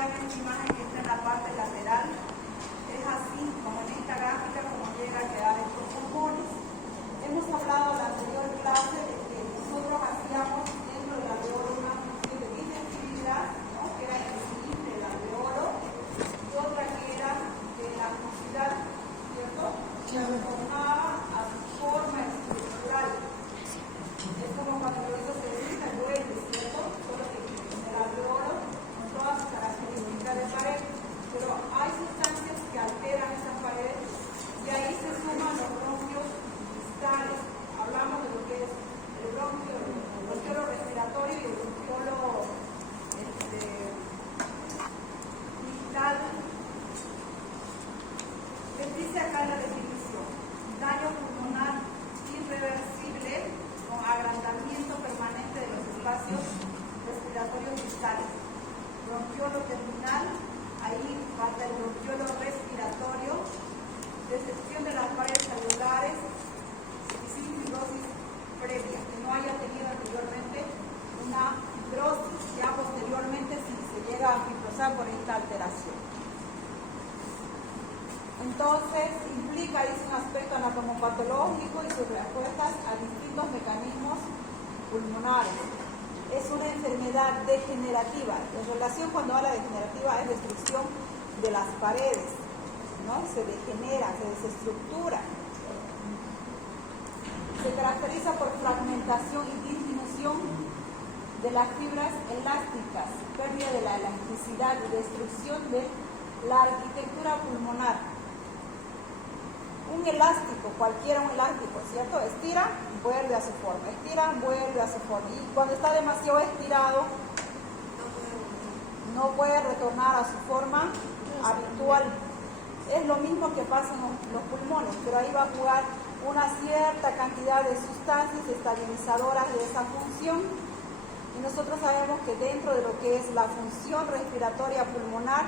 vean esta imagen que está en la parte lateral, es así como en esta gráfica como llega a quedar estos pulmones. Hemos hablado en la anterior clase de que nosotros hacíamos dentro del alveolo una función de digestibilidad, ¿no? Que era equilibrio del alveolo, y otra que era de la mucosidad, ¿cierto? Que retornaba a su forma estructural. Es como cuando lo hizo se vuelve, ¿cierto? Solo que en el alveolo, con todas sus características de pared, pero hay sustancias que alteran esas paredes y ahí se suman los bronquios distales. Hablamos de lo que es el bronquiolo respiratorio y el bronquiolo distal. Les dice acá la definición: daño pulmonar irreversible con agrandamiento permanente de los espacios respiratorios distales. Bronquiolo terminal, ahí falta el bronquiolo respiratorio, decepción de las paredes alveolares y sin fibrosis previa, que no haya tenido anteriormente una fibrosis, ya posteriormente si se llega a fibrosar por esta alteración. Entonces, implica, dice, un aspecto anatomopatológico y sus respuestas a distintos mecanismos pulmonares. Es una enfermedad degenerativa. En relación cuando habla de degenerativa es destrucción de las paredes, ¿no? Se degenera, se desestructura. Se caracteriza por fragmentación y disminución de las fibras elásticas, pérdida de la elasticidad y destrucción de la arquitectura pulmonar. Un elástico, cualquiera un elástico, ¿cierto? Estira, vuelve a su forma, estira, vuelve a su forma. Y cuando está demasiado estirado, no puede retornar a su forma habitual. Es lo mismo que pasa en los pulmones, pero ahí va a jugar una cierta cantidad de sustancias estabilizadoras de esa función. Y nosotros sabemos que dentro de lo que es la función respiratoria pulmonar,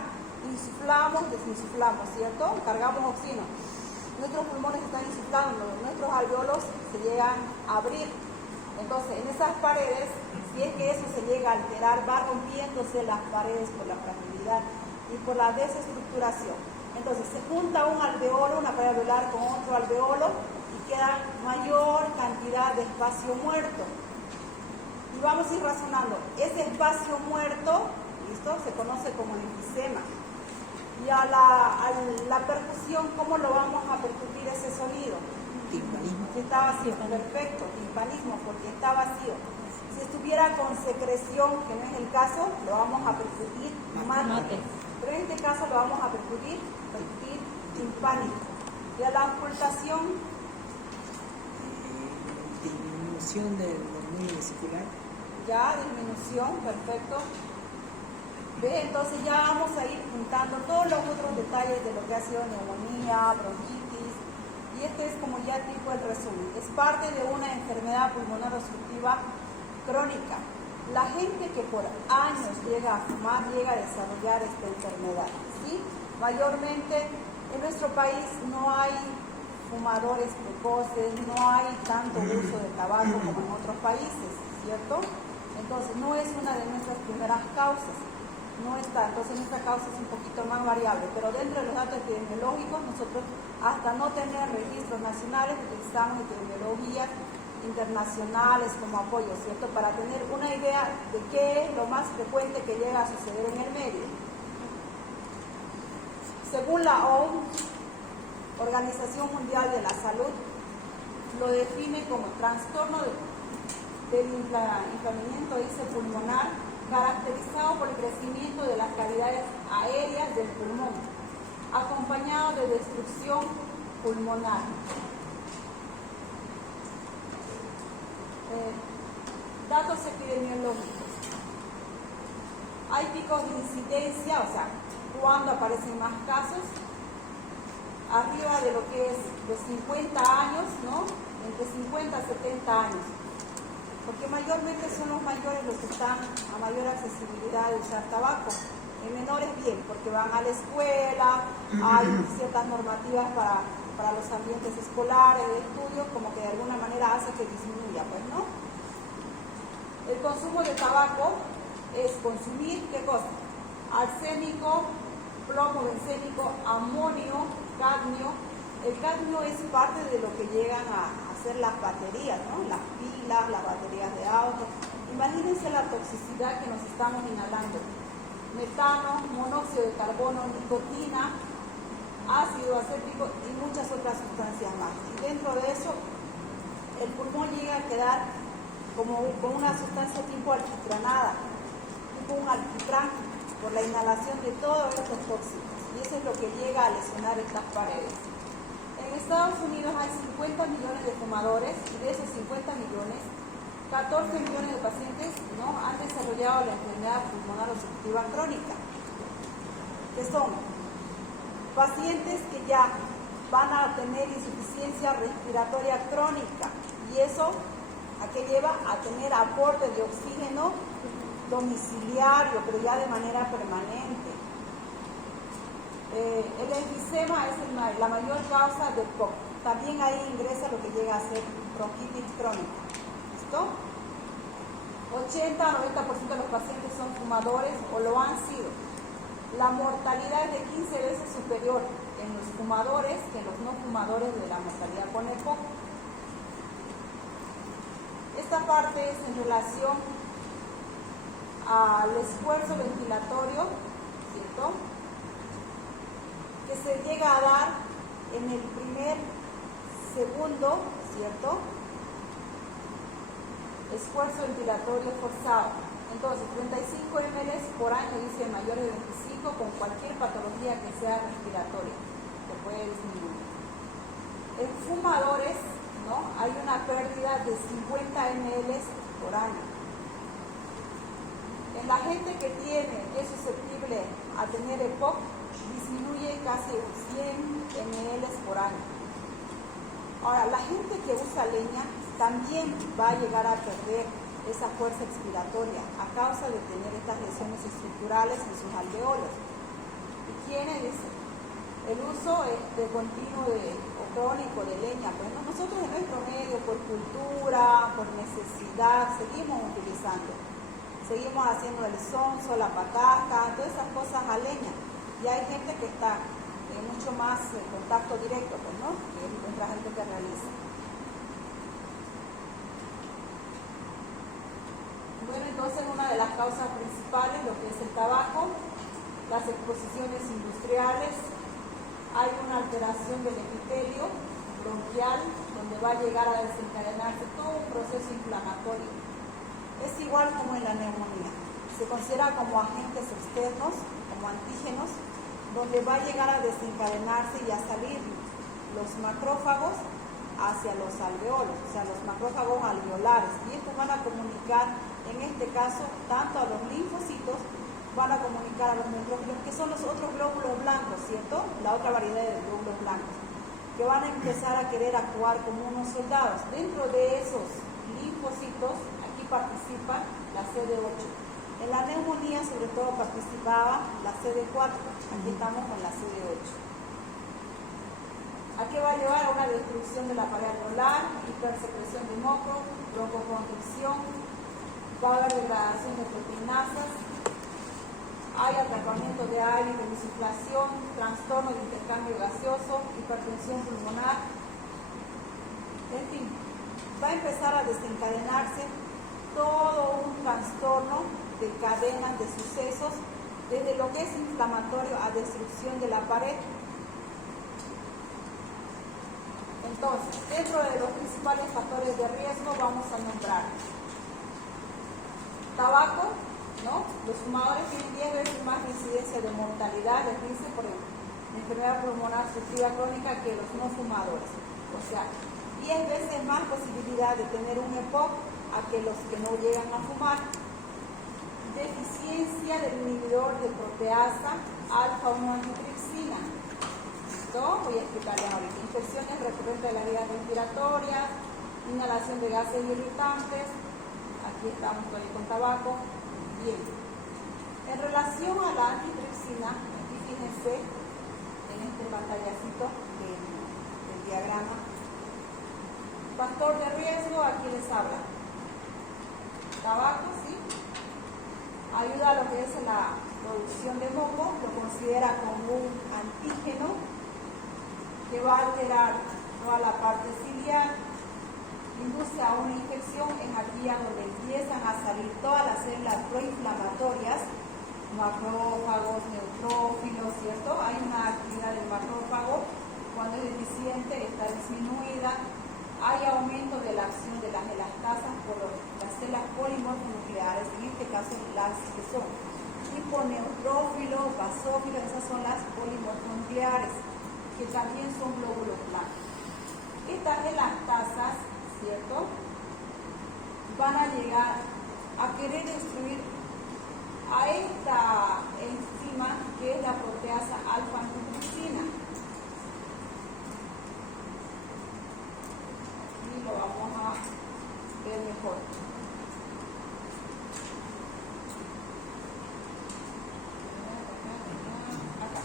insuflamos, desinsuflamos, ¿cierto? Cargamos oxígeno. Nuestros pulmones están insuflando, nuestros alveolos se llegan a abrir. Entonces, en esas paredes, si es que eso se llega a alterar, va rompiéndose las paredes por la fragilidad y por la desestructuración. Entonces, se junta un alveolo, una pared alveolar con otro alveolo y queda mayor cantidad de espacio muerto. Y vamos a ir razonando. Ese espacio muerto, ¿listo? Se conoce como enfisema. Y a la percusión, ¿cómo lo vamos a percutir ese sonido? Timpanismo. Si está vacío, perfecto, timpanismo, porque está vacío. Si estuviera con secreción, que no es el caso, lo vamos a percutir mate. Pero en este caso lo vamos a percutir timpánico. Y a la ocultación, Disminución del dominio vesicular. ya, disminución, perfecto. ¿Ve? Entonces ya vamos a ir juntando todos los otros detalles de lo que ha sido neumonía, bronquitis, y este es como ya tipo el resumen. Es parte de una enfermedad pulmonar obstructiva crónica. La gente que por años llega a fumar llega a desarrollar esta enfermedad, ¿sí? Mayormente en nuestro país no hay fumadores precoces, no hay tanto uso de tabaco como en otros países, ¿cierto? Entonces no es una de nuestras primeras causas. No está, entonces nuestra causa es un poquito más variable, pero dentro de los datos epidemiológicos nosotros hasta no tener registros nacionales utilizamos epidemiologías internacionales como apoyo, ¿cierto? Para tener una idea de qué es lo más frecuente que llega a suceder en el medio. Según la OMS, Organización Mundial de la Salud, lo define como trastorno del inflamamiento pulmonar caracterizado por el crecimiento de las cavidades aéreas del pulmón, acompañado de destrucción pulmonar. Datos epidemiológicos. Hay picos de incidencia, o sea, cuando aparecen más casos, arriba de lo que es de 50 años, ¿no? Entre 50 a 70 años. Porque mayormente son los mayores los que están a mayor accesibilidad de usar tabaco. En menores bien, porque van a la escuela, hay ciertas normativas para los ambientes escolares, de estudio, como que de alguna manera hace que disminuya, pues, ¿no? El consumo de tabaco es consumir, ¿qué cosa? arsénico, plomo bencénico, amonio, cadmio. El cadmio es parte de lo que llegan a hacer las baterías, ¿no? Las pilas, las baterías de autos. Imagínense la toxicidad que nos estamos inhalando. Metano, monóxido de carbono, nicotina, ácido acético y muchas otras sustancias más. Y dentro de eso, el pulmón llega a quedar como con una sustancia tipo alquitranada, tipo un alquitrán, por la inhalación de todos estos tóxicos. Y eso es lo que llega a lesionar estas paredes. En Estados Unidos hay 50 millones de fumadores y de esos 50 millones, 14 millones de pacientes, ¿no?, han desarrollado la enfermedad pulmonar obstructiva crónica, que son pacientes que ya van a tener insuficiencia respiratoria crónica, y eso a qué lleva a tener aporte de oxígeno domiciliario, pero ya de manera permanente. El enfisema es la mayor causa de POC. También ahí ingresa lo que llega a ser bronquitis crónica. ¿Listo? 80-90% de los pacientes son fumadores o lo han sido. La mortalidad es de 15 veces superior en los fumadores que en los no fumadores de la mortalidad con EPOC. Esta parte es en relación al esfuerzo ventilatorio, ¿cierto?, que se llega a dar en el primer segundo, ¿cierto?, esfuerzo ventilatorio forzado. Entonces, 35 ml por año, dice mayores de 25, con cualquier patología que sea respiratoria, que puede disminuir. En fumadores, ¿no?, hay una pérdida de 50 ml por año. En la gente que es susceptible a tener EPOC, disminuye casi 100 ml por año. Ahora, la gente que usa leña también va a llegar a perder esa fuerza expiratoria a causa de tener estas lesiones estructurales en sus alveolos. ¿Y quiénes dicen? El uso de continuo o crónico de leña. Pues nosotros en nuestro medio, por cultura, por necesidad, seguimos utilizando. Seguimos haciendo el sonso, la pataca, todas esas cosas a leña. Y hay gente que está en mucho más contacto directo, pues, ¿no?, que es otra gente que realiza. Bueno, entonces una de las causas principales, lo que es el tabaco, las exposiciones industriales, hay una alteración del epitelio bronquial, donde va a llegar a desencadenarse todo un proceso inflamatorio. Es igual como en la neumonía, se considera como agentes externos, como antígenos, donde va a llegar a desencadenarse y a salir los macrófagos hacia los alveolos, o sea, los macrófagos alveolares, y estos van a comunicar, en este caso, tanto a los linfocitos, van a comunicar a los neutrófilos, que son los otros glóbulos blancos, ¿cierto?, la otra variedad de glóbulos blancos, que van a empezar a querer actuar como unos soldados. Dentro de esos linfocitos, aquí participa la CD8. En la neumonía, sobre todo, participaba la CD4. Aquí estamos con la CD8. ¿A qué va a llevar? A una destrucción de la pared alveolar, hipersecreción de moco, broncoconstricción, va a haber degradación de proteinasas, hay atrapamiento de aire, insuflación, trastorno de intercambio gaseoso, hipertensión pulmonar. En fin, va a empezar a desencadenarse todo un trastorno de cadenas de sucesos, desde lo que es inflamatorio a destrucción de la pared. Entonces, dentro de los principales factores de riesgo vamos a nombrar tabaco, ¿no? Los fumadores tienen 10 veces más incidencia de mortalidad, les dice, por enfermedad pulmonar obstructiva crónica que los no fumadores. O sea, 10 veces más posibilidad de tener un EPOC a que los que no llegan a fumar. Deficiencia del inhibidor de proteasa alfa-1 antitripsina. ¿Listo? Voy a explicarles ahorita. Infecciones recurrentes de las vías respiratorias, inhalación de gases irritantes. Aquí estamos todavía con tabaco. Bien. En relación a la antitripsina, aquí fíjense en este pantallacito del diagrama. Factor de riesgo, aquí les habla. Tabaco, ¿sí? Ayuda a lo que es la producción de moco, lo considera como un antígeno que va a alterar toda la parte ciliar, induce a una infección. Es aquí a donde empiezan a salir todas las células proinflamatorias, macrófagos, neutrófilos, ¿cierto? Hay una actividad del macrófago, cuando es deficiente está disminuida, hay aumento de la acción de las elastasas por las células polimorfonucleares, en este caso las que son tipo neutrófilo, basófilo, esas son las polimorfonucleares, que también son glóbulos blancos. Estas elastasas, ¿cierto?, van a llegar a querer destruir a esta enzima que es la proteasa alfa-angiotensina. Aquí lo vamos a ver mejor. Acá.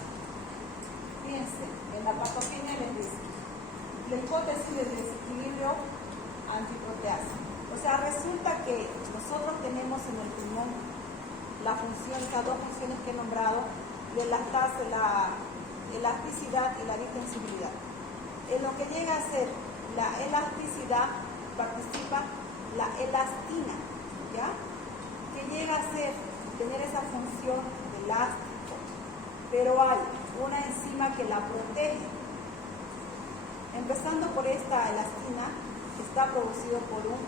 Fíjense, en la patogenia les dice la hipótesis de desequilibrio antiproteasa. O sea, resulta que nosotros tenemos en el pulmón la función, estas dos funciones que he nombrado, de la elasticidad y la distensibilidad. En lo que llega a ser la elasticidad participa la elastina, ¿ya?, que llega a tener esa función de elástico, pero hay una enzima que la protege. Empezando por esta elastina, está producido por un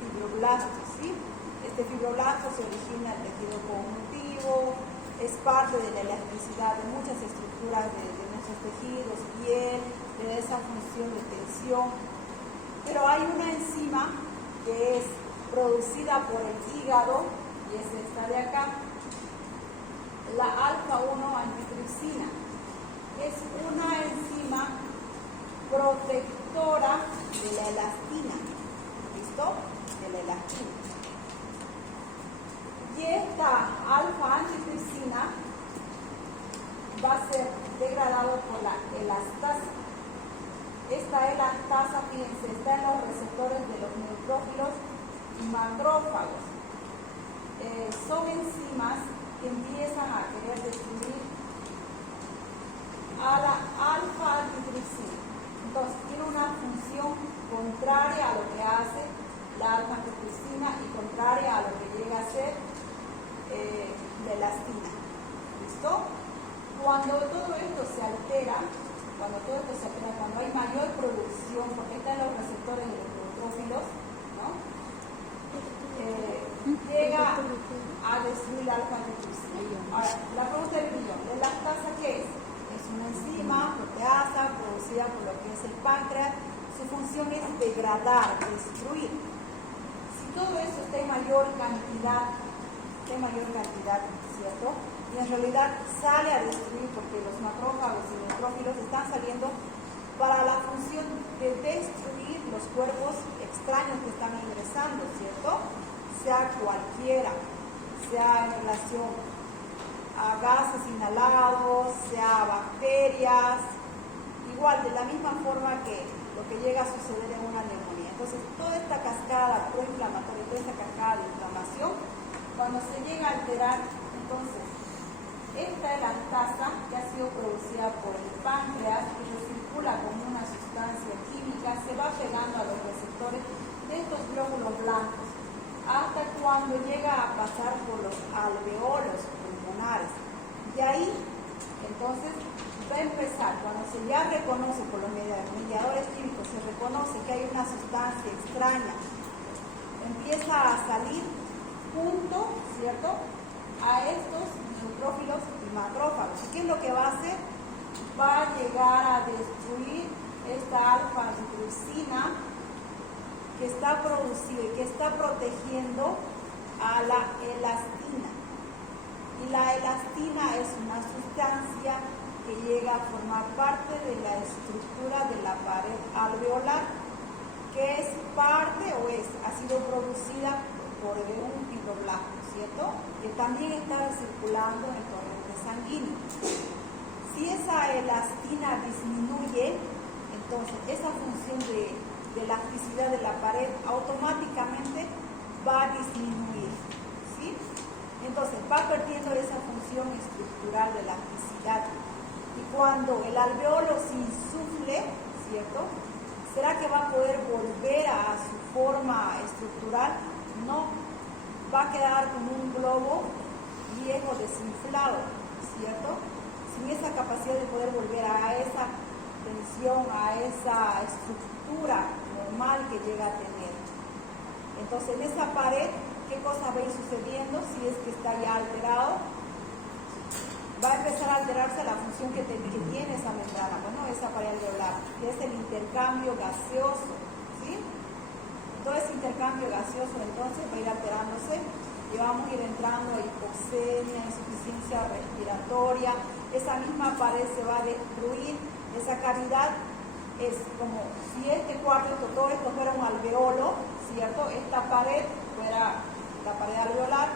fibroblasto, ¿sí? Este fibroblasto se origina en el tejido conjuntivo, es parte de la elasticidad de muchas estructuras de nuestros tejidos, piel, de esa función de tensión. Pero hay una enzima que es producida por el hígado, y es esta de acá, la alfa-1 antitripsina. Es una enzima protectora de la elastina, ¿listo? De la elastina. Y esta alfa-antitripsina va a ser degradado por la elastasa. Esta elastasa, fíjense, está en los receptores de los neutrófilos y macrófagos. Son enzimas que empiezan a querer destruir a la alfa-antitripsina. Entonces, tiene una función contraria a lo que hace la alfa-antitripsina y contraria a lo que llega a ser la elastina. ¿Listo? Cuando todo esto se altera, cuando hay mayor producción, porque están los receptores de los neutrófilos, ¿no?, llega a destruir la alfa-antitripsina. Ahora, la pregunta del millón, ¿la elastasa qué es? Es una enzima proteasa producida por lo que es el páncreas. Su función es degradar, destruir. Si todo eso está en mayor cantidad, ¿cierto?, y en realidad sale a destruir, porque los macrófagos y neutrófilos están saliendo para la función de destruir los cuerpos extraños que están ingresando, ¿cierto?, sea cualquiera, sea en relación a gases inhalados, sea bacterias, igual, de la misma forma que lo que llega a suceder en una neumonía. Entonces, toda esta cascada proinflamatoria, toda esta cascada de inflamación, cuando se llega a alterar, entonces, esta elastasa que ha sido producida por el páncreas, que circula como una sustancia química, se va pegando a los receptores de estos glóbulos blancos, hasta cuando llega a pasar por los alveolos pulmonares. Y ahí, entonces, va a empezar, cuando se ya reconoce por los mediadores químicos, se reconoce que hay una sustancia extraña, empieza a salir junto, ¿cierto?, a estos neutrófilos y macrófagos. ¿Y qué es lo que va a hacer? Va a llegar a destruir esta alfa-antitripsina que está producida y que está protegiendo a la elastina. Y la elastina es una sustancia que llega a formar parte de la estructura de la pared alveolar, que es parte ha sido producida por un fibroblasto, ¿cierto?, que también está circulando en el torrente sanguíneo. Si esa elastina disminuye, entonces esa función de elasticidad de la pared automáticamente va a disminuir, ¿sí? Entonces va perdiendo esa función estructural de elasticidad. Y cuando el alveolo se insufle, ¿cierto? ¿Será que va a poder volver a su forma estructural? No, va a quedar como un globo viejo desinflado, ¿cierto? Sin esa capacidad de poder volver a esa tensión, a esa estructura normal que llega a tener. Entonces en esa pared, ¿qué cosas va a ir sucediendo si es que está ya alterado? Va a empezar a alterarse la función que tiene esa membrana, bueno, esa pared alveolar, que es el intercambio gaseoso, ¿sí? Todo ese intercambio gaseoso entonces va a ir alterándose y vamos a ir entrando a hipoxemia, insuficiencia respiratoria, esa misma pared se va a destruir, esa cavidad es como si este cuarto, todo esto fuera un alveolo, ¿cierto? Esta pared fuera la pared alveolar,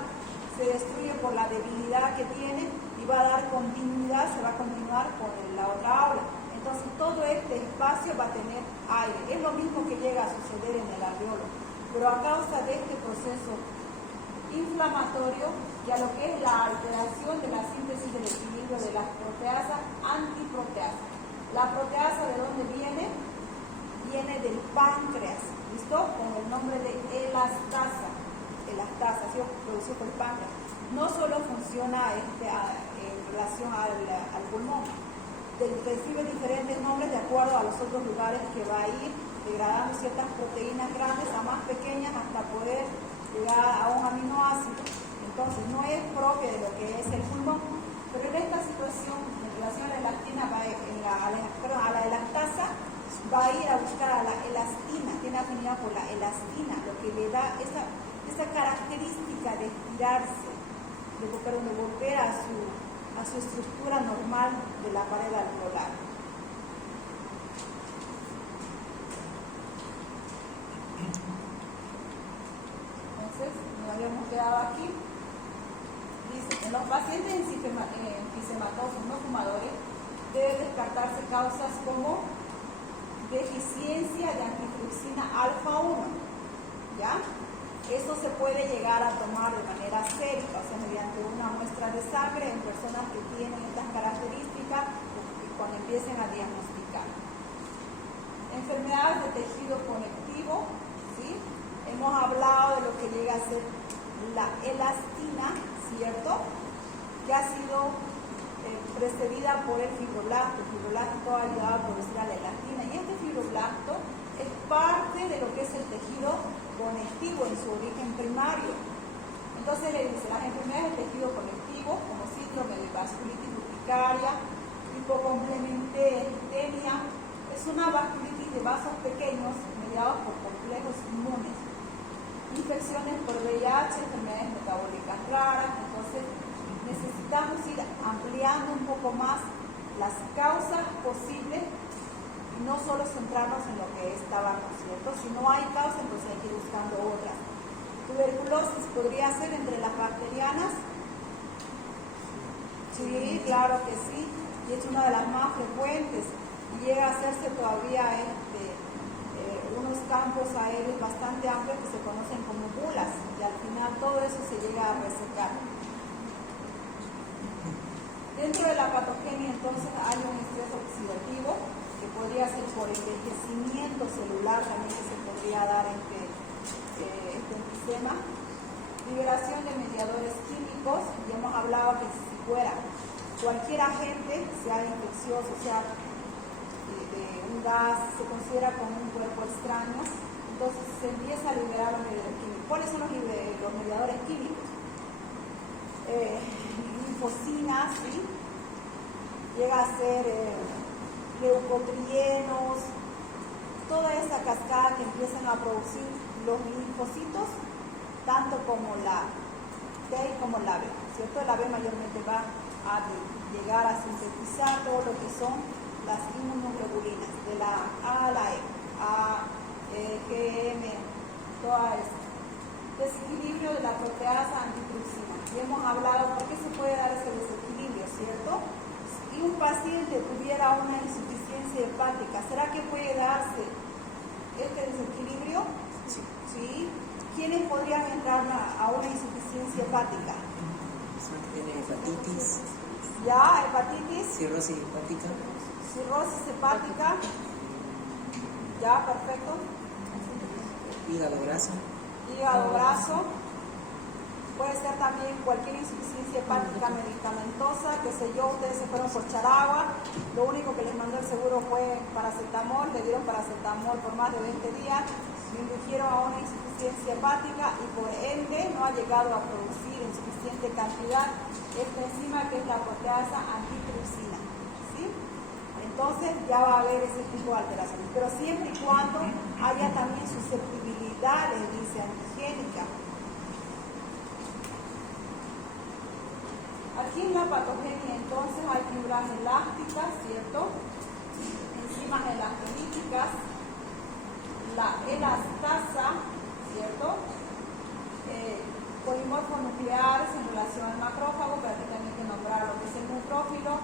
se destruye por la debilidad que tiene y va a dar continuidad, se va a continuar con la otra aula. Entonces todo este espacio va a tener aire. Es lo mismo que llega a suceder en el alveolo, pero a causa de este proceso inflamatorio y a lo que es la alteración de la síntesis del equilibrio de las proteasas antiproteasas. La proteasa, ¿de dónde viene? Viene del páncreas, ¿listo? Con el nombre de elastasa, así producido por el páncreas. No solo funciona en relación al pulmón, recibe diferentes nombres de acuerdo a los otros lugares que va a ir degradando ciertas proteínas grandes a más pequeñas hasta poder llegar a un aminoácido. Entonces no es propia de lo que es el pulmón, pero en esta situación en relación a la elastina, a la elastasa, va a ir a buscar a la elastina, tiene afinidad por la elastina, lo que le da esa característica de estirarse, de volver a su estructura normal de la pared alveolar. Entonces, nos habíamos quedado aquí. Dice, en los pacientes enfisematosos no fumadores deben descartarse causas como deficiencia de angiotensina alfa 1, ¿ya? Esto se puede llegar a tomar de manera sérica, o sea, mediante una muestra de sangre en personas que tienen estas características cuando empiecen a diagnosticar. Enfermedades de tejido conectivo, ¿sí? Hemos hablado de lo que llega a ser la elastina, ¿cierto? Que ha sido precedida por el fibroblasto. El fibroblasto ha ayudado a producir a la elastina y este fibroblasto es parte de lo que es el tejido conectivo en su origen primario. Entonces le dice, las enfermedades del tejido conectivo, como síndrome de vasculitis urticaria, hipocomplementemia, es una vasculitis de vasos pequeños mediados por complejos inmunes, infecciones por VIH, enfermedades metabólicas raras. Entonces necesitamos ir ampliando un poco más las causas posibles y no solo centrarnos en lo que estaba, ¿no es cierto? Si no hay causa, entonces hay que ir buscando otras. Tuberculosis podría ser entre las bacterianas. Sí, claro que sí, y es una de las más frecuentes y llega a hacerse todavía unos campos aéreos bastante amplios que se conocen como bulas y al final todo eso se llega a resecar. Dentro de la patogenia entonces hay un estrés oxidativo que podría ser por envejecimiento celular también que se podría dar este enfisema. Liberación de mediadores químicos, ya hemos hablado que si fuera cualquier agente, sea infeccioso, sea de un gas, se considera como un cuerpo extraño, entonces se empieza a liberar los mediadores químicos. ¿Cuáles son los mediadores químicos? Linfocinas, ¿sí? Llega a ser leucotrienos, toda esa cascada que empiezan a producir los linfocitos, tanto como la T como la B, ¿cierto? La B mayormente va a llegar a sintetizar todo lo que son las inmunoglobulinas, de la A a la E, A, E, G, M, toda esa. Desequilibrio de la proteasa antitrypsina. Y hemos hablado por qué se puede dar ese desequilibrio, ¿cierto? Si un paciente tuviera una insuficiencia hepática, ¿será que puede darse este desequilibrio? Sí. ¿Sí? ¿Quiénes podrían entrar a una insuficiencia hepática? persona que tiene hepatitis, Ya, hepatitis, cirrosis hepática, cirrosis hepática. Ya, perfecto. hígado graso, Hígado graso. Puede ser también cualquier insuficiencia hepática medicamentosa, qué sé yo, ustedes se fueron por Charagua, lo único que les mandó el seguro fue paracetamol, le dieron paracetamol por más de 20 días, le indujeron a una insuficiencia hepática y por ende no ha llegado a producir en suficiente cantidad esta enzima que es la proteasa angitripsina, ¿sí? Entonces ya va a haber ese tipo de alteraciones, pero siempre y cuando haya también susceptibilidades, dice, antigénica. Aquí en la patogenia entonces hay fibras elásticas, ¿cierto? Enzimas elastomíticas, la elastasa, ¿cierto? Polimorfos nucleares en relación al macrófago, pero aquí también hay que nombrar lo que es el neutrófilo,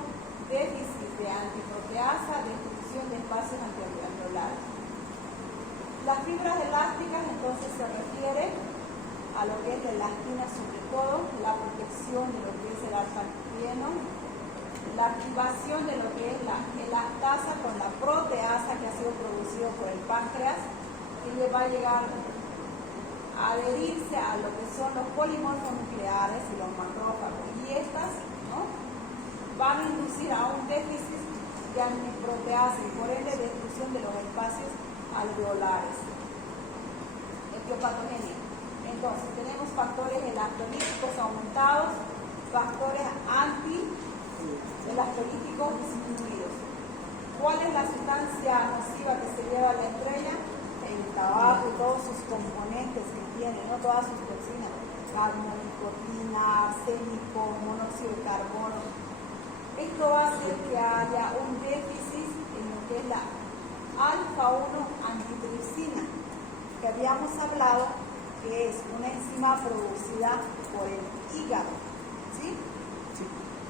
déficit de antiproteasa, destrucción de espacios antialveolares. Las fibras elásticas entonces se refiere a lo que es la elastina, sobre todo la protección de lo que es el alfa-lipieno, la activación de lo que es la elastasa con la proteasa que ha sido producido por el páncreas y le va a llegar a adherirse a lo que son los polimorfos nucleares y los macrófagos, y estas, ¿no?, van a inducir a un déficit de antiproteasa y por ende destrucción de los espacios alveolares. Etiopatogenia. Entonces, tenemos factores elastolíticos aumentados, factores anti-elastolíticos disminuidos. ¿Cuál es la sustancia nociva que se lleva a la estrella? El tabaco y todos sus componentes que tiene, ¿no?, todas sus toxinas, cadmio, nicotina, arsénico, monóxido de carbono. Esto va a hacer que haya un déficit en lo que es la alfa-1 antitripsina, que habíamos hablado que es una enzima producida por el hígado, ¿sí? Sí.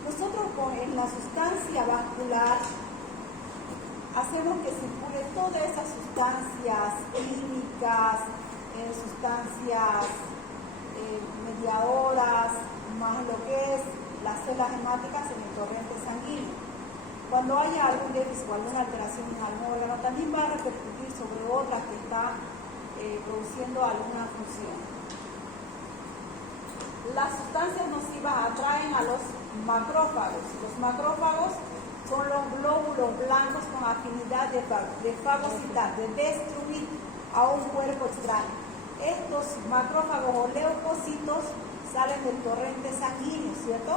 Nosotros en la sustancia vascular hacemos que circule todas esas sustancias químicas, sustancias mediadoras, más lo que es las células hemáticas en el torrente sanguíneo. Cuando haya algún déficit o alguna alteración en algún órgano, también va a repercutir sobre otras que está produciendo alguna función. Las sustancias nocivas atraen a los macrófagos. Los macrófagos son los glóbulos blancos con afinidad de fagocitar, de destruir a un cuerpo extraño. Estos macrófagos o leucocitos salen del torrente sanguíneo, ¿cierto?,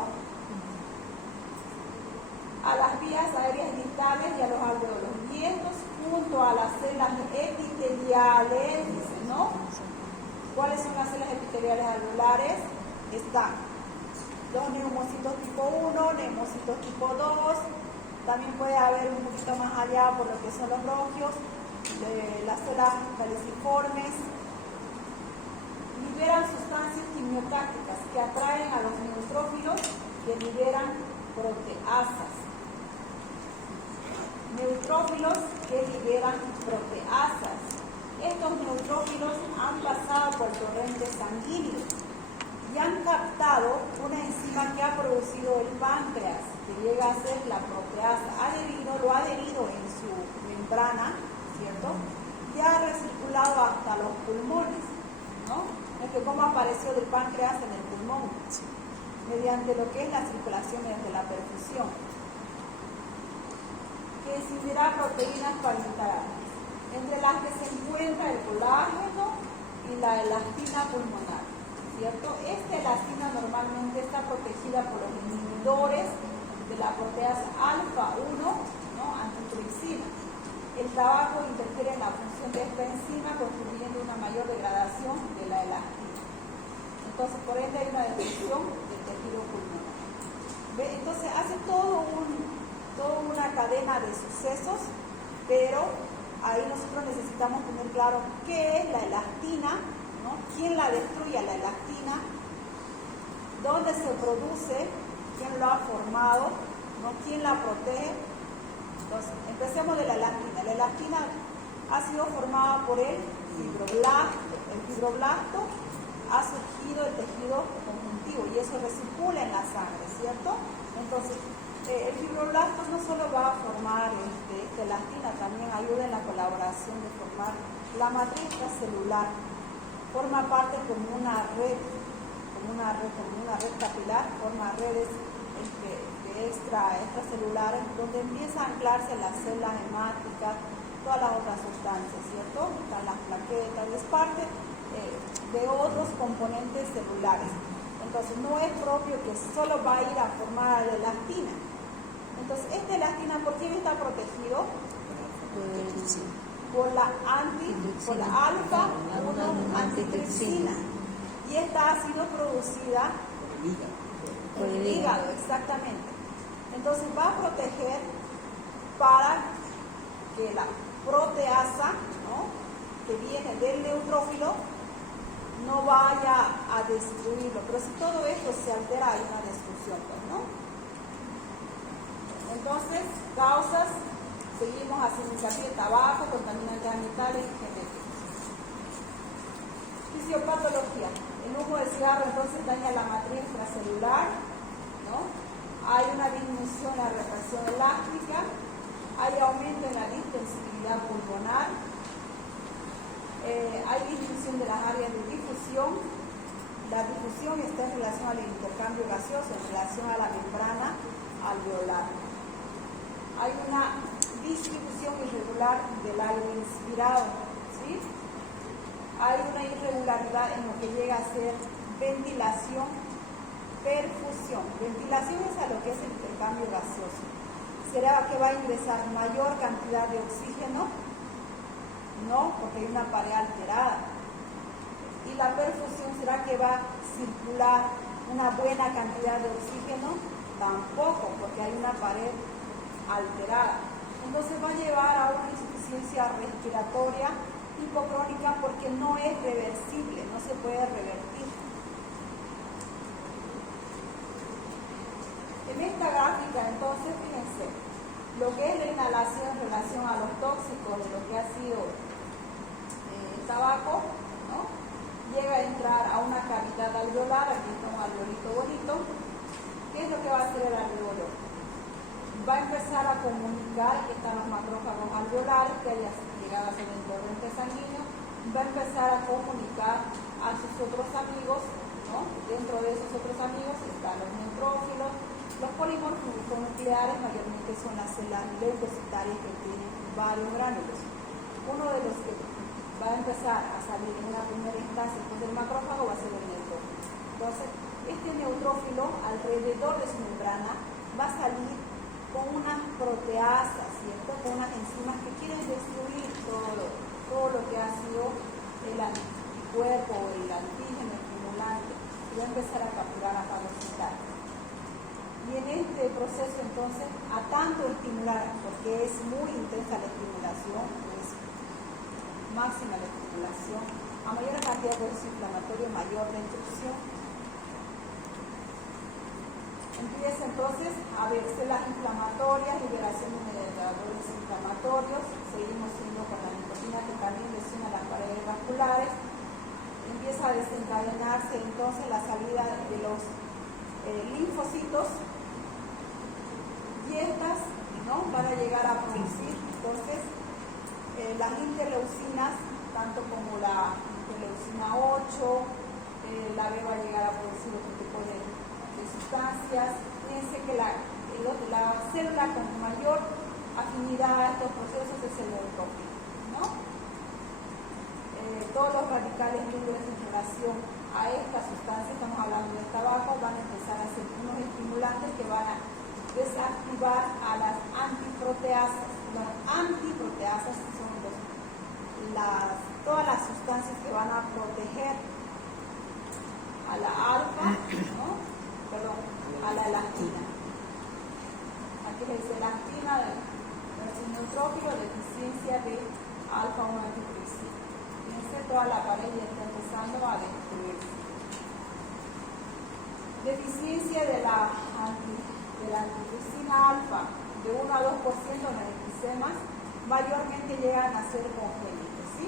a las vías aéreas distales y a los alveolos. Y estos, junto a las células epiteliales, dicen, ¿no? ¿Cuáles son las células epiteliales alveolares? Están los neumocitos tipo 1, neumocitos tipo 2, también puede haber un poquito más allá por lo que son los bronquios, las células caliciformes. Liberan sustancias quimiotácticas que atraen a los neutrófilos que liberan proteasas. Neutrófilos que liberan proteasas. Estos neutrófilos han pasado por el torrente sanguíneo y han captado una enzima que ha producido el páncreas, que llega a ser la proteasa. Lo ha adherido en su membrana, ¿cierto?, y ha recirculado hasta los pulmones, ¿no? Es que cómo apareció del páncreas en el pulmón, mediante lo que es la circulación mediante la perfusión, que incidirá proteínas parenterales, entre las que se encuentra el colágeno y la elastina pulmonar, ¿cierto? Esta elastina normalmente está protegida por los inhibidores de la proteasa alfa-1, ¿no?, antitripsina. El tabaco interfiere en la función de esta enzima, contribuyendo a una mayor degradación de la elastina. Entonces, por ende, hay una destrucción del tejido pulmonar. ¿Ve? Entonces, hace toda una cadena de sucesos, pero ahí nosotros necesitamos tener claro qué es la elastina, ¿no?, quién la destruye a la elastina, dónde se produce, quién lo ha formado, ¿no?, quién la protege. Entonces, empecemos de la elastina. La elastina ha sido formada por el fibroblasto ha surgido el tejido conjuntivo y eso recircula en la sangre, ¿cierto? Entonces, el fibroblasto no solo va a formar elastina, también ayuda en la colaboración de formar la matriz extracelular. Forma parte como una red capilar, forma redes extracelares donde empieza a anclarse las células hemáticas, todas las otras sustancias, ¿cierto? Están las plaquetas, es parte de otros componentes celulares. Entonces no es propio que solo va a ir a formar la elastina. Entonces, esta elastina, ¿por quién está protegido? Por la alfa-1 antitripsina. Y esta ha sido producida por el hígado, exactamente. Entonces va a proteger para que la proteasa, ¿no?, que viene del neutrófilo no vaya a destruirlo. Pero si todo esto se altera, hay una destrucción, ¿no? Entonces, causas, seguimos haciendo hincapié: tabaco, contaminantes ambientales, genéticos. Fisiopatología. El humo de cigarro entonces daña la matriz extracelular, ¿no? Hay una disminución en la represión elástica, hay aumento en la distensibilidad pulmonar, hay disminución de las áreas de difusión. La difusión está en relación al intercambio gaseoso, en relación a la membrana alveolar. Hay una distribución irregular del aire inspirado, ¿sí? Hay una irregularidad en lo que llega a ser ventilación, perfusión. Ventilación es a lo que es el intercambio gaseoso. ¿Será que va a ingresar mayor cantidad de oxígeno? No, porque hay una pared alterada. ¿Y la perfusión será que va a circular una buena cantidad de oxígeno? Tampoco, porque hay una pared alterada. Entonces va a llevar a una insuficiencia respiratoria hipocrónica porque no es reversible, no se puede revertir. En esta gráfica, entonces, fíjense, lo que es la inhalación en relación a los tóxicos de lo que ha sido el tabaco, ¿no?, llega a entrar a una cavidad alveolar. Aquí está un alveolito bonito. ¿Qué es lo que va a hacer el alveolo? Va a empezar a comunicar, que están los macrófagos alveolares, que haya llegado a ser el torrente sanguíneo, va a empezar a comunicar a sus otros amigos, ¿no? Dentro de esos otros amigos están los neutrófilos, los polimorfonucleares, mayormente son las células leucocitarias que tienen varios gránulos. Uno de los que va a empezar a salir en una primera instancia después del macrófago va a ser el neutrófilo. Entonces, este neutrófilo, alrededor de su membrana, va a salir con unas proteasas, ¿cierto?, con unas enzimas que quieren destruir todo lo que ha sido el anticuerpo o el antígeno estimulante, y va a empezar a capturar, a fagocitar. Y en este proceso, entonces, a tanto estimular, porque es muy intensa la estimulación, es máxima la estimulación, a mayor cantidad de proceso inflamatorio, mayor la instrucción. Empieza entonces a verse las inflamatorias, liberación de mediadores inflamatorios. Seguimos siendo con la nicotina, que también lesiona las paredes vasculares. Empieza a desencadenarse entonces la salida de los linfocitos, y estas, ¿no?, van a llegar a producir entonces las interleucinas, tanto como la interleucina 8, la B va a llegar a producir otro tipo de sustancias. Fíjense que la célula con mayor afinidad a estos procesos es el neutrófilo, ¿no? Todos los radicales libres en relación a esta sustancia, estamos hablando del tabaco, van a empezar a ser unos estimulantes que van a desactivar a las antiproteasas. Las antiproteasas son todas las sustancias que van a proteger a la alfa, ¿no?, a la elastina. Aquí le dice elastina del neutrófilo, deficiencia de alfa-1 antitripsina. Fíjense, toda la pared ya está empezando a destruirse. Deficiencia de la antitripsina alfa, de 1 a 2% en los efemas, mayormente llegan a ser congénitos, ¿sí?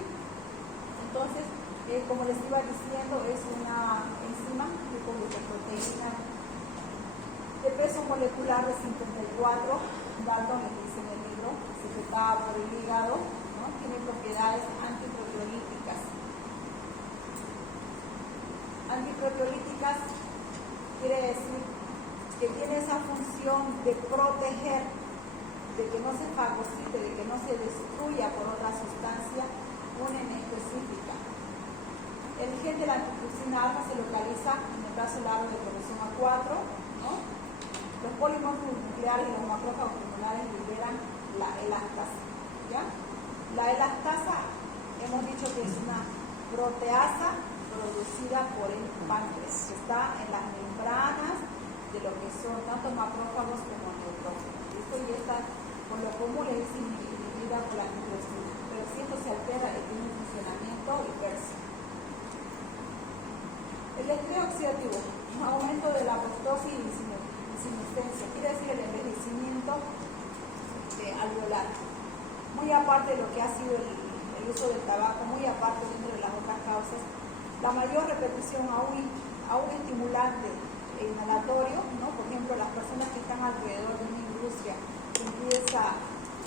Entonces, como les iba diciendo, es una peso molecular de 54, Dalton les dice en el libro, secretada por el hígado, ¿no? Tiene propiedades antiproteolíticas. Antiproteolíticas quiere decir que tiene esa función de proteger, de que no se fagocite, de que no se destruya por otra sustancia, una en específica. El gen de la antitrypsina alfa se localiza en el brazo largo del cromosoma 4, ¿no? Los polimorfos nucleares y los macrófagos pulmonares liberan la elastasa, ¿ya? La elastasa, hemos dicho que es una proteasa producida por el páncreas, que está en las membranas de lo que son tanto macrófagos como neutrófilos. ¿Listo? Y esta, por lo común, es inhibida por la antitrypsina, pero si esto se altera, tiene un funcionamiento inverso. El estrés oxidativo, un aumento de la apoptosis y sinustencia, quiere decir el envejecimiento alveolar. Muy aparte de lo que ha sido el uso del tabaco, muy aparte dentro de las otras causas, la mayor repetición a un estimulante inhalatorio, ¿no? Por ejemplo, las personas que están alrededor de una industria que empieza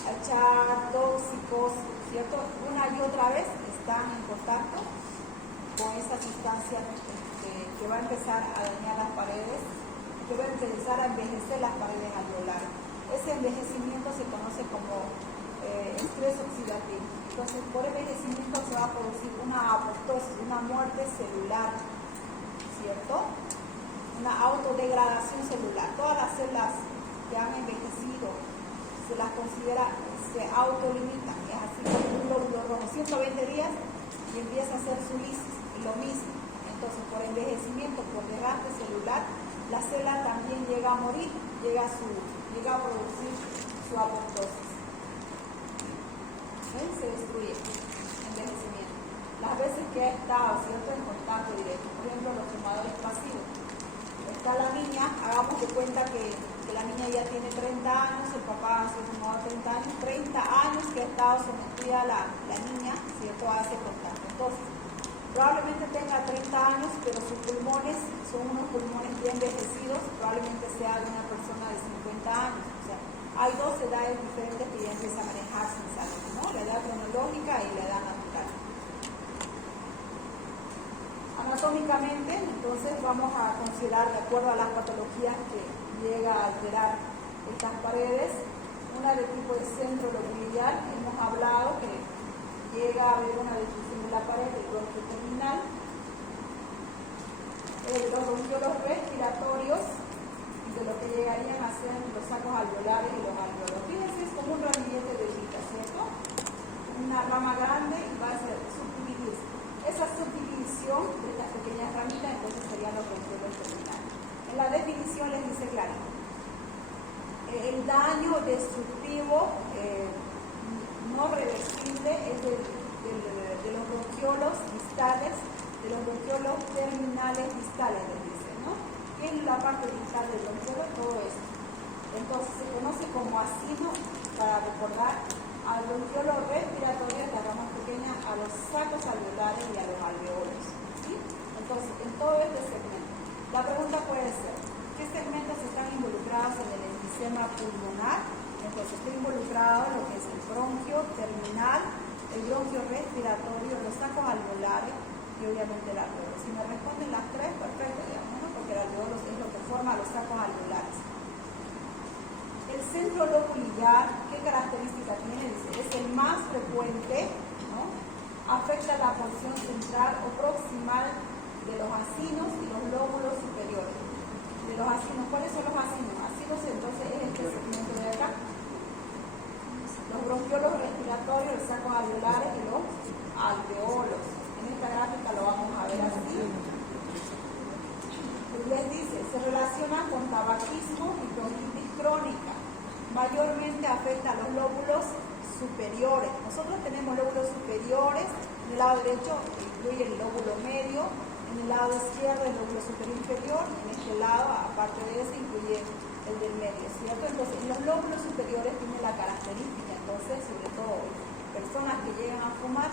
a echar tóxicos, ¿cierto? Una y otra vez están en contacto con esa sustancia que va a empezar a dañar las paredes, que va a empezar a envejecer las paredes alveolares. Ese envejecimiento se conoce como estrés oxidativo. Entonces, por envejecimiento se va a producir una apoptosis, una muerte celular, ¿cierto? Una autodegradación celular. Todas las células que han envejecido se las considera, se autolimitan. Es así como un glóbulo rojo, 120 días y empieza a hacer su lisis, lo mismo. Entonces, por envejecimiento, por desgaste celular, la célula también llega a morir, llega a producir su apoptosis. Se destruye, envejecimiento. Las veces que ha estado, ¿cierto?, en contacto directo, por ejemplo, los fumadores pasivos. Está la niña, hagamos de cuenta que la niña ya tiene 30 años, el papá ha sido fumador 30 años que ha estado sometida la niña, ¿cierto?, a ese contacto. Entonces, probablemente tenga 30 años, pero sus pulmones son unos pulmones bien envejecidos, probablemente sea de una persona de 50 años. O sea, hay dos edades diferentes que ya empiezan a manejarse en salud, ¿no? La edad cronológica y la edad natural. Anatómicamente, entonces vamos a considerar, de acuerdo a las patologías que llega a alterar estas paredes, una de tipo de centro lobular, hemos hablado que llega a haber una destrucción de la pared del bronquio terminal, los bronquiolos respiratorios, de lo que llegarían a ser los sacos alveolares y los alveolos. Fíjense, es como un ramillete de hojita, ¿cierto? Una rama grande y va a ser subdividirse. Esa subdivisión de estas pequeñas ramitas, entonces serían los bronquiolos terminales. En la definición les dice clarito. El daño destructivo no reversible es de los bronquiolos distales, de los bronquiolos terminales distales, les dice, ¿no? ¿Qué es la parte distal del bronquiolo? Todo esto. Entonces se conoce como acino, para recordar, al bronquiolo respiratorio, de la rama pequeña, a los sacos alveolares y a los alveolos, ¿sí? Entonces, en todo este segmento, la pregunta puede ser, ¿qué segmentos están involucrados en el enfisema pulmonar? Entonces, está involucrado lo que es el bronquio terminal, el bronquio respiratorio, los sacos alveolares y obviamente el alveolo. Si me responden las tres, perfecto, digamos, ¿no? Porque el alveolo es lo que forma los sacos alveolares. El centro lobular, ¿qué característica tiene? Dice, es el más frecuente, ¿no? Afecta la porción central o proximal de los acinos y los lóbulos superiores. De los acinos, ¿cuáles son los acinos? Acinos, entonces, es este segmento de acá. Los bronquiolos respiratorios, los sacos alveolares y los alveolos. En esta gráfica lo vamos a ver así. Les dice, se relaciona con tabaquismo y bronquitis crónica. Mayormente afecta a los lóbulos superiores. Nosotros tenemos lóbulos superiores, en el lado derecho incluye el lóbulo medio, en el lado izquierdo el lóbulo superior inferior, en este lado, aparte de ese, incluye el del medio, ¿cierto? Entonces, los lóbulos superiores tienen la característica, entonces, sobre todo personas que llegan a fumar,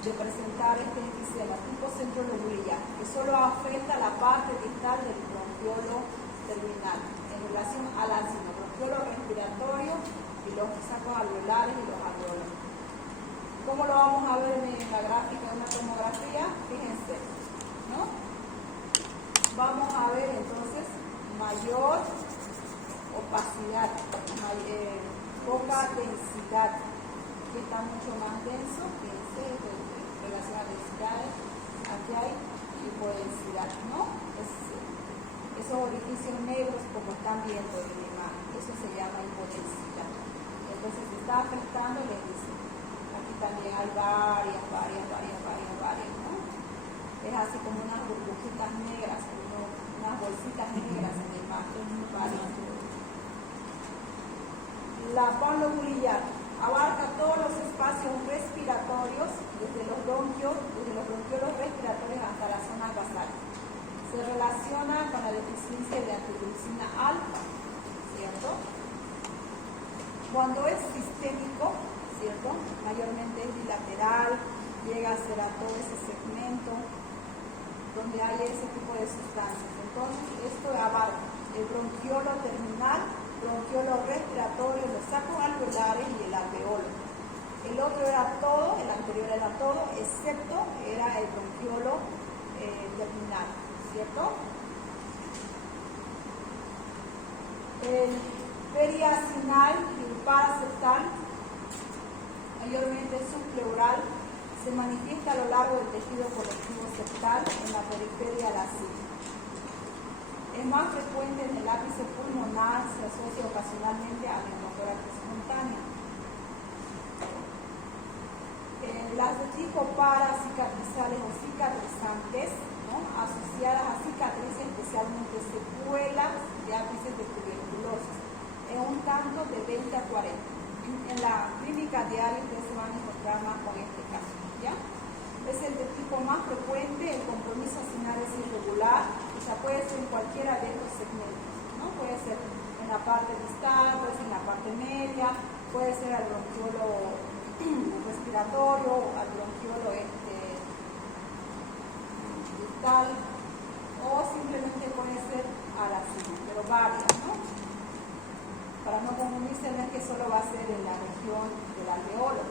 de presentar este enfisema tipo centro lobular, que solo afecta la parte distal del bronquiolo terminal. En relación al ácido, bronquiolo respiratorio y los sacos alveolares y los alveolos. ¿Cómo lo vamos a ver en la gráfica de una tomografía? Fíjense, ¿no? Vamos a ver entonces mayor opacidad, poca densidad, que está mucho más denso, fíjense, en relación a densidades, aquí hay hipodensidad, ¿no? Esos orificios negros como están viendo en la imagen, eso se llama hipodensidad. Entonces se está afectando el índice. Aquí también hay varias, ¿no? Es así como unas burbujitas negras, unas bolsitas negras en la imagen, varias. La panlobuliar abarca todos los espacios respiratorios, desde los bronquiolos respiratorios hasta las zonas basales. Se relaciona con la deficiencia de antiglipsina alfa, ¿cierto? Cuando es sistémico, ¿cierto? Mayormente es bilateral, llega a ser a todo ese segmento donde hay ese tipo de sustancias. Entonces, esto abarca el bronquiolo terminal, bronquiolo respiratorio, los sacos alveolares y el alveolo. El otro era todo, el anterior era todo, excepto era el bronquiolo terminal, ¿cierto? El periacinal y el paraseptal, mayormente subpleural, se manifiesta a lo largo del tejido conectivo septal en la periferia de la silla. Es más frecuente en el ápice pulmonar, se asocia ocasionalmente a neumotórax espontáneo. Las de tipo paracicatrizales o cicatrizantes, ¿no? Asociadas a cicatrices, especialmente secuelas de ápices de tuberculosis, en un tanto de 20 a 40. En la clínica diaria ustedes se van a encontrar más con este caso, ¿ya? Es el de tipo más frecuente, el compromiso acinar es irregular, o sea, puede ser en cualquiera de estos segmentos, ¿no? Puede ser en la parte distal, puede ser en la parte media, puede ser al bronquiolo respiratorio, al bronquiolo distal, o simplemente puede ser a la sina, pero varias, ¿no? Para no confundirse, no es que solo va a ser en la región del alveolo.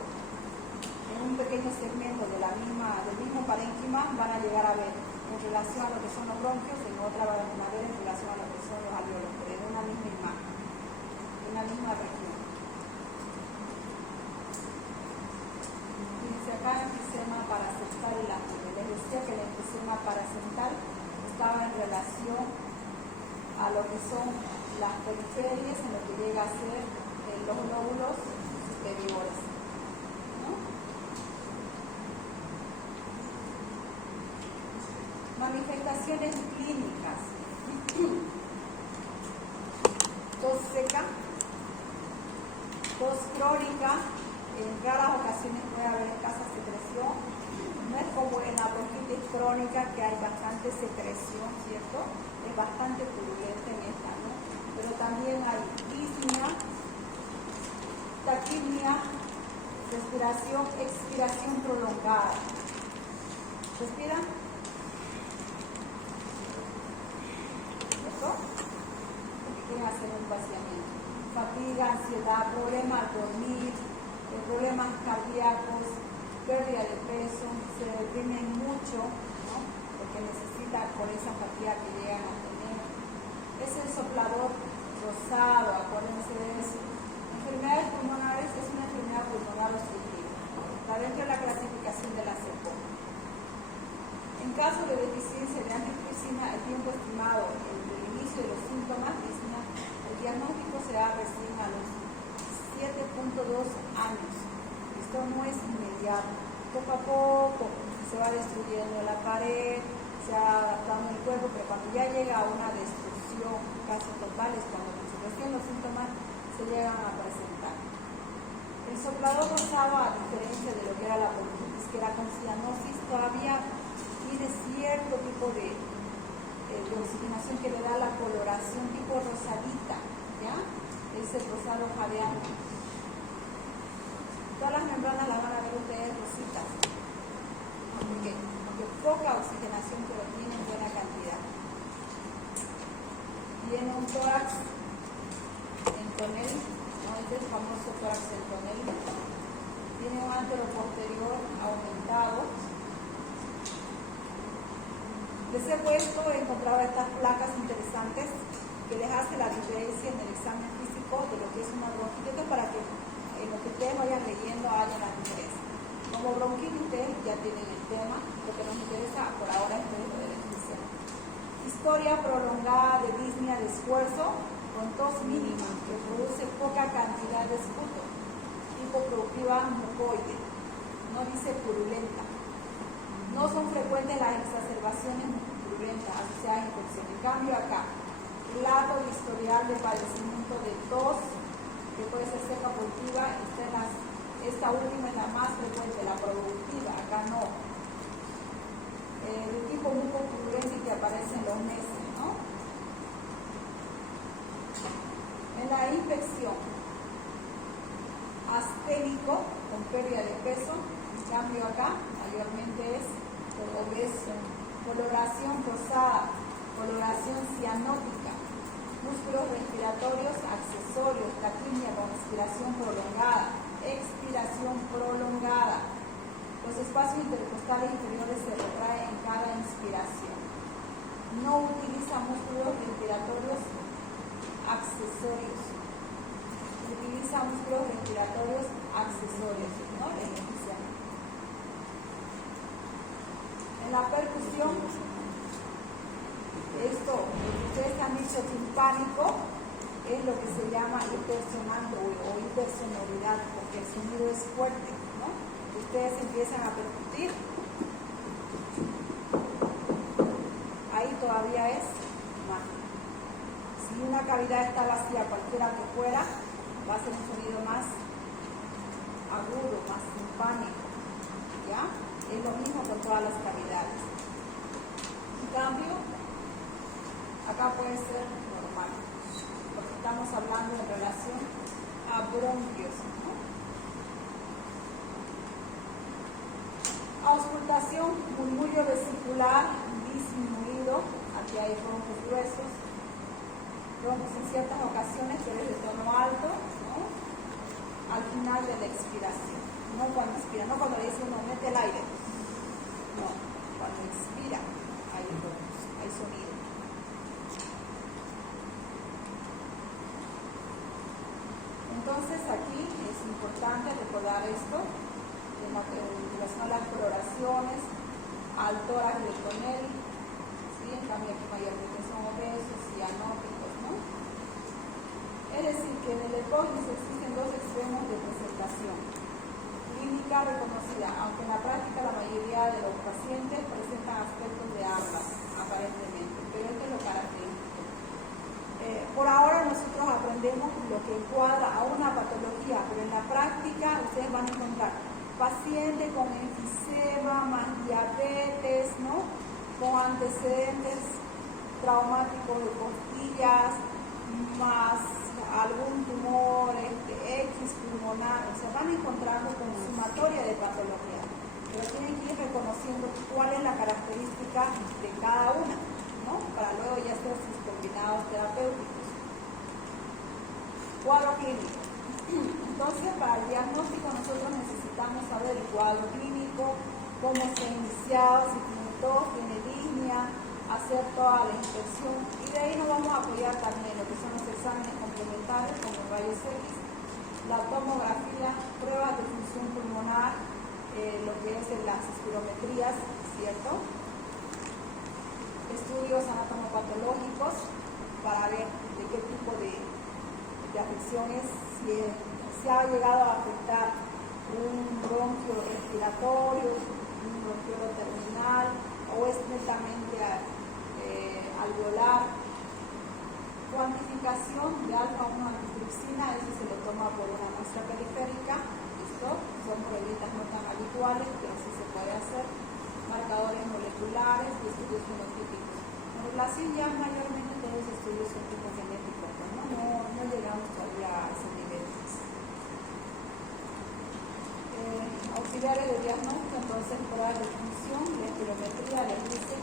En un pequeño segmento del mismo parénquima van a llegar a ver en relación a lo que son los bronquios, en otra van a ver en relación a lo que son los alveolos, pero en una misma imagen, en una misma región. Fíjense acá en enfisema paracental y látigo. Les decía que el enfisema paracental estaba en relación a lo que son las periferias, en lo que llega a ser los lóbulos superiores, ¿no? Manifestaciones clínicas. Tos seca, tos crónica, en raras ocasiones puede haber escasa secreción. No es como en la bronquitis crónica que hay bastante secreción, ¿cierto? Es bastante purulenta en esta, ¿no? Pero también hay disnea, taquipnea, respiración, expiración prolongada. ¿Respiran? ¿Cierto? Porque quieren hacer un vaciamiento. Fatiga, ansiedad, problemas al dormir, problemas cardíacos, pérdida de peso, se deprimen mucho, ¿no? Porque necesitan por esa fatiga que llegan a tener. Es el soplador rosado, acuérdense de eso. Enfermedades pulmonares es una enfermedad pulmonar obstructiva. Está dentro de la clasificación de la CEPO. En caso de deficiencia de antiglipsina, el tiempo estimado entre el inicio de los síntomas, el diagnóstico se da recién a los 7.2 años. Esto no es inmediato. Poco a poco se va destruyendo la pared, se va adaptando el cuerpo, pero cuando ya llega a una destrucción casi total es cuando recién los síntomas se llegan a presentar. El soplador rosado, a diferencia de lo que era la bronquitis, que era con cianosis, todavía tiene cierto tipo de oxigenación que le da la coloración tipo rosadita, ¿ya? Es el rosado jadeante. Todas las membranas las van a ver ustedes rositas, porque poca oxigenación, pero tienen buena cantidad. Tiene un tórax tonel, ¿no? Este es el famoso tórax del tonel. Tiene un anteroposterior aumentado. Les he puesto, he encontrado estas placas interesantes que les hace la diferencia en el examen físico de lo que es una bronquitis, para que en lo que ustedes vayan leyendo haya la diferencia. Como bronquitis ya tienen el tema, lo que nos interesa por ahora es lo de la infección. Historia prolongada de disnea de esfuerzo con tos mínima que produce poca cantidad de esputo, hipoproductiva mucoide, no dice purulenta. No son frecuentes las exacerbaciones purulentas asociadas a infección. En cambio acá, lado historial de padecimiento de tos, que puede ser seca productiva, esta última es la más frecuente, la productiva, acá no. El tipo mucopurulente que aparece en los meses, ¿no? En la infección, asténico, con pérdida de peso, en cambio acá, mayormente es obeso, coloración rosada, coloración cianótica, músculos respiratorios accesorios, taquimia con expiración prolongada, expiración prolongada. Los espacios intercostales inferiores se retraen en cada inspiración. No utiliza músculos respiratorios accesorios. Utiliza músculos respiratorios accesorios, ¿no? En la percusión, esto, lo que ustedes han dicho timpánico, es lo que se llama hipersonando o hipersonoridad, porque el sonido es fuerte, ¿no? Ustedes empiezan a percutir, ahí todavía es más. Si una cavidad está vacía, cualquiera que fuera, va a ser un sonido más agudo, más timpánico, ¿ya? Es lo mismo con todas las cavidades. En cambio, acá puede ser normal, porque estamos hablando en relación a bronquios, ¿no? Auscultación, murmullo vesicular disminuido, aquí hay broncos gruesos, broncos en ciertas ocasiones, pero es de tono alto, ¿no? Al final de la expiración, no cuando expira, no cuando le dice uno mete el aire, no, cuando expira hay sonido. Entonces aquí es importante recordar esto, en relación a las coloraciones, al tórax del tonel, ¿sí? En cambio aquí mayormente son obesos, cianóticos, ¿no? Es decir, que en el EPOGNIS existen dos extremos de presentación. Clínica reconocida, aunque en la práctica la mayoría de los pacientes presentan aspectos de ambas, aparentemente, pero esto es lo característico. Por ahora nosotros aprendemos lo que encuadra a una patología, pero en la práctica ustedes van a encontrar pacientes con enfisema, más diabetes, ¿no? Con antecedentes traumáticos de costillas, más algún tumor X pulmonar, o sea, van encontrando con sumatoria de patología, pero tienen que ir reconociendo cuál es la característica de cada una, ¿no? Para luego ya hacer sus combinados terapéuticos. Cuadro clínico. Entonces, para el diagnóstico nosotros necesitamos saber el cuadro clínico, cómo se ha iniciado, si tiene tos, tiene disnea, hacer toda la inspección, y de ahí nos vamos a apoyar también lo que son los exámenes complementarios como rayos X, la tomografía, pruebas de función pulmonar, lo que es las espirometrías, ¿cierto? Estudios anatomopatológicos para ver de qué tipo de afección es, si se ha llegado a afectar un bronquio respiratorio, un bronquiolo terminal, o es netamente alveolar. Cuantificación de alfa-1 antitrypsina, eso se lo toma por una muestra periférica, ¿listo? Son pruebitas no tan habituales, pero sí se puede hacer. Marcadores moleculares y estudios fenotípicos. En relación ya mayormente todos los estudios son tipo genético, no llegamos todavía a ese nivel. Auxiliares de diagnóstico, entonces pruebas de función, la espirometría les dice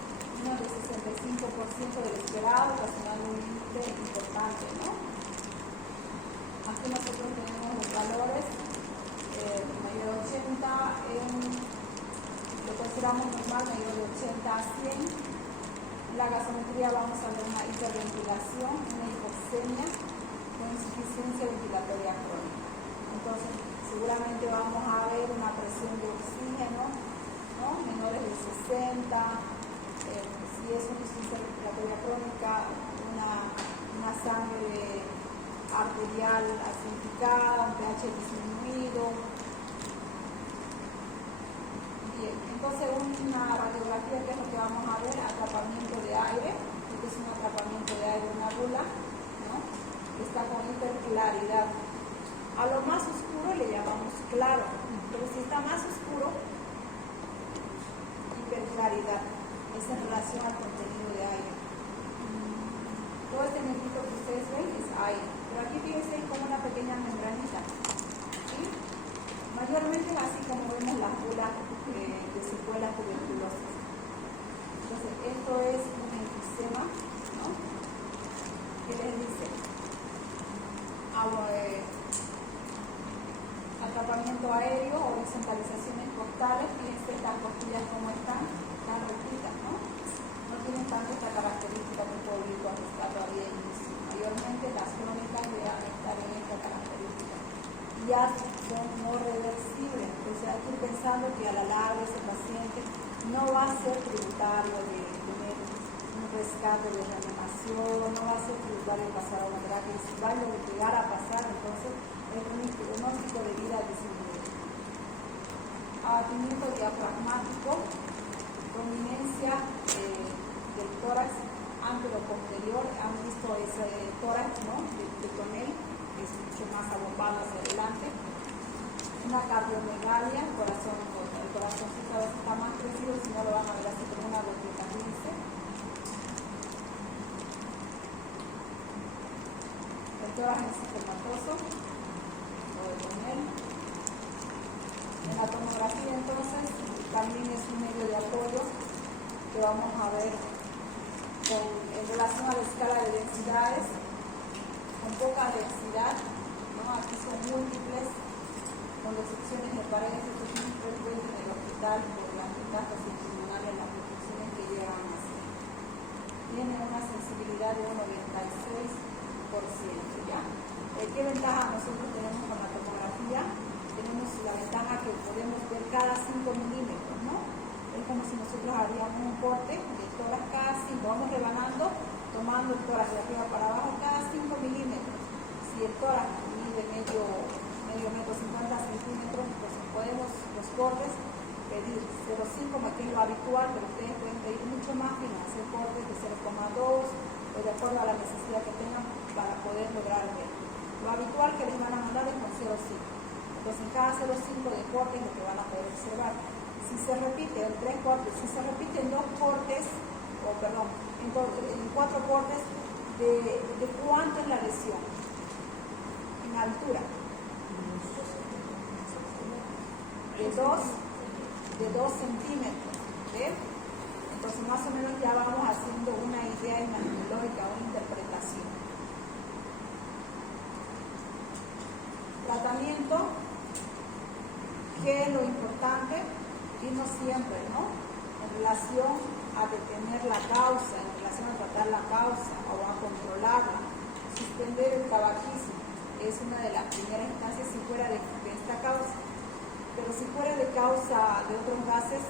menos del 65% del esperado, ocasionando un límite importante, ¿no? Aquí nosotros tenemos los valores mayor de 80, lo consideramos normal, mayor de 80 a 100. En la gasometría vamos a ver una hiperventilación, una hipoxemia con insuficiencia ventilatoria crónica. Entonces, seguramente vamos a ver una presión de oxígeno, ¿no? Menores de 60, si es una insuficiencia ventilatoria crónica, una sangre arterial acidificada, un pH disminuido. Bien, entonces una radiografía, que es lo que vamos a ver, atrapamiento de aire. Este es un atrapamiento de aire, una rula, ¿no? Está con hiperclaridad. A lo más oscuro le llamamos claro, pero si está más oscuro, hiperclaridad. Es en relación al contenido de aire. Todo este negrito que ustedes ven es aire, pero aquí fíjense como una pequeña membranita, ¿sí? Mayormente es así como vemos las bulas de secuelas tuberculosas. Entonces, esto es un enfisema, ¿no? ¿Qué les dice? Atrapamiento aéreo, horizontalizaciones costales. Fíjense estas costillas como están rectitas, ¿no? No tienen tanto esta característica que público está todavía inicio. Mayormente las crónicas deben estar en esta característica. Ya son no reversibles, entonces hay que ir pensando que a la larga ese paciente no va a ser tributario de tener un rescate de reanimación, no va a ser tributario de pasar a una terapia, si va a llegar a pasar, entonces el pronóstico de vida disminuye. Abatimiento diafragmático, prominencia del tórax antero-posterior. Han visto ese tórax, ¿no? de tonel, que es mucho más abombado hacia adelante. Una cardiomegalia, el corazoncito a veces está más crecido, si no lo van a ver así como una gotita, fíjense. El tórax encefalomatoso, o de tonel. En la tomografía, entonces, también es un medio de apoyo que vamos a ver en relación a la escala de densidades, con poca densidad, ¿no? Aquí son múltiples, con secciones de paredes. Esto es muy frecuente en el hospital por las metástasis pulmonares, las infecciones que llegan a hacer. Tiene una sensibilidad de un 96%, ¿ya? ¿Qué ventaja nosotros tenemos con la tomografía? Tenemos la ventaja que podemos ver cada 5 milímetros, ¿no? Es como si nosotros haríamos un corte de tórax cada 5, vamos rebanando, tomando el tórax de arriba para abajo cada 5 milímetros. Si el tórax mide medio metro 50 centímetros, pues podemos los cortes pedir 0,5, que es lo habitual, pero ustedes pueden pedir mucho más y hacer cortes de 0,2 o de acuerdo a la necesidad que tengan para poder lograr ver. Lo habitual que les van a mandar es con 0,5. Entonces en cada 0,5 de corte es lo que van a poder observar. Si se repite en 3 cortes, si se repiten 2 cortes, en 4 cortes, ¿de cuánto es la lesión? En altura. De 2 centímetros. ¿Ve? Entonces más o menos ya vamos haciendo una idea imaginológica, una interpretación. Tratamiento. ¿Qué es lo importante? Irnos siempre, ¿no? En relación a detener la causa, en relación a tratar la causa o a controlarla. Suspender el tabaquismo es una de las primeras instancias si fuera de esta causa. Pero si fuera de causa de otros gases,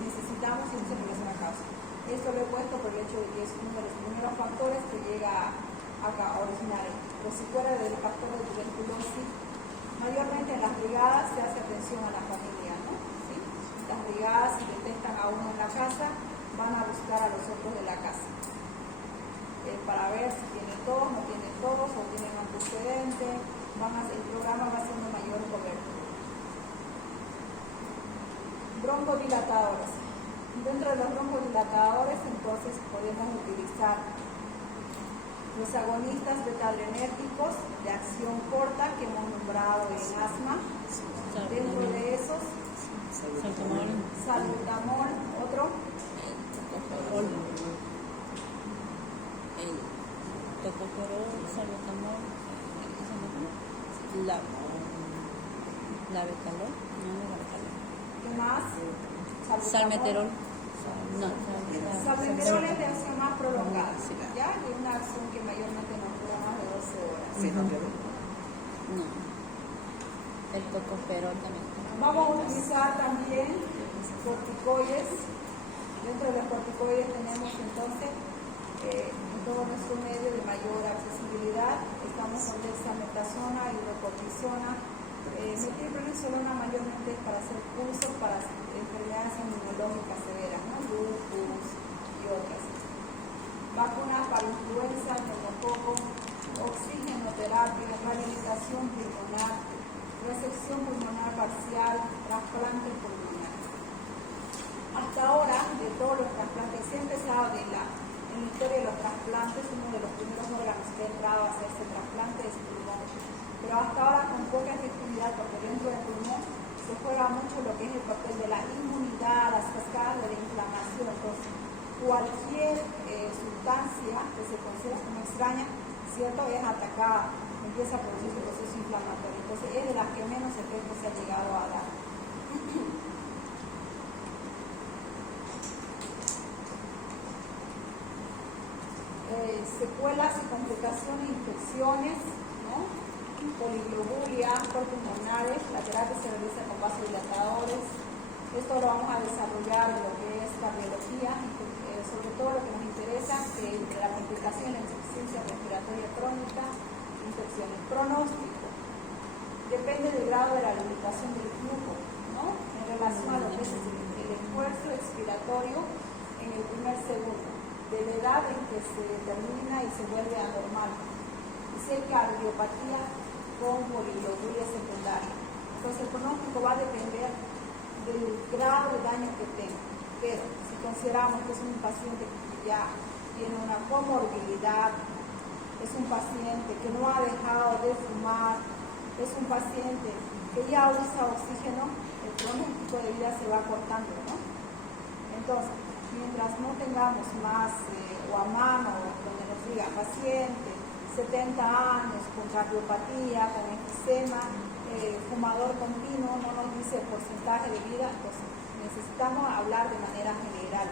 necesitamos siempre en relación a causa. Esto lo he puesto por el hecho de que es uno de los primeros factores que llega a originar. Pero si fuera del factor de tuberculosis, mayormente en las brigadas se hace atención a la familia, ¿no? ¿Sí? Las brigadas, si detectan a uno en la casa, van a buscar a los otros de la casa para ver si tiene tos, no tiene tos o tienen antecedente. El programa va siendo mayor cobertura. Broncodilatadores. Dentro de los broncodilatadores, entonces, podemos utilizar los agonistas beta-adrenérgicos de acción corta que hemos nombrado en asma. Dentro de esos, salbutamol, otro. salbutamol, labetalol, no labetalol. ¿Qué más? Salmeterol. No, Salmeterol es de acción más prolongada, Sí. ¿ya? Y una acción que mayormente no dura más de 12 horas. Fenoterol. No. El tocoferol también. Vamos a utilizar también corticoides. Dentro de los corticoides tenemos entonces en todo nuestro medio de mayor accesibilidad. Estamos con dexametasona, hidrocortisona, metilprednisolona mayormente para hacer cursos para enfermedades inmunológicas severas, ¿no? Lupus y otras. Vacunas para influenza, neumococo, oxigenoterapia, rehabilitación pulmonar, resección pulmonar parcial, trasplante pulmonar. Hasta ahora, de todos los trasplantes, siempre se habla en la historia de los trasplantes, uno de los primeros órganos que ha entrado a hacerse trasplante es el pulmón. Pero hasta ahora con poca efectividad, porque dentro del pulmón se juega mucho lo que es el papel de la inmunidad, las cascadas de la inflamación. Entonces, cualquier sustancia que se considera como extraña, ¿cierto?, es atacada, empieza a producir su proceso inflamatorio. Entonces, es de las que menos efecto se ha llegado a dar. Secuelas y complicaciones, infecciones, ¿no? Poliglobulia, pulmonares. La terapia se realiza con vasodilatadores. Esto lo vamos a desarrollar en lo que es cardiología, sobre todo lo que nos interesa, que es la complicación de la insuficiencia respiratoria crónica, infecciones. Pronóstico. Depende del grado de la limitación del flujo, ¿no? En relación a lo que es el esfuerzo expiratorio en el primer segundo, de la edad en que se determina y se vuelve anormal. Y si hay cardiopatía con poliglobulia secundaria. Entonces el pronóstico va a depender del grado de daño que tenga. Pero si consideramos que es un paciente que ya tiene una comorbilidad, es un paciente que no ha dejado de fumar, es un paciente que ya usa oxígeno, el pronóstico de vida se va cortando, ¿no? Entonces, mientras no tengamos más o a mano donde nos diga paciente, 70 años, con cardiopatía, con enfisema, fumador continuo, no nos dice el porcentaje de vida, entonces necesitamos hablar de manera general.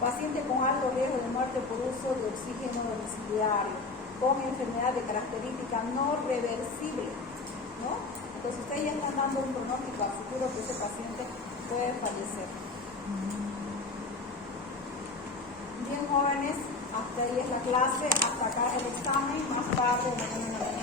Paciente con alto riesgo de muerte por uso de oxígeno domiciliario, con enfermedad de característica no reversible, ¿no? Entonces ustedes ya están dando un pronóstico a futuro que ese paciente puede fallecer. Bien, jóvenes, hasta ahí es la clase, hasta acá el examen, más tarde mañana en la mañana.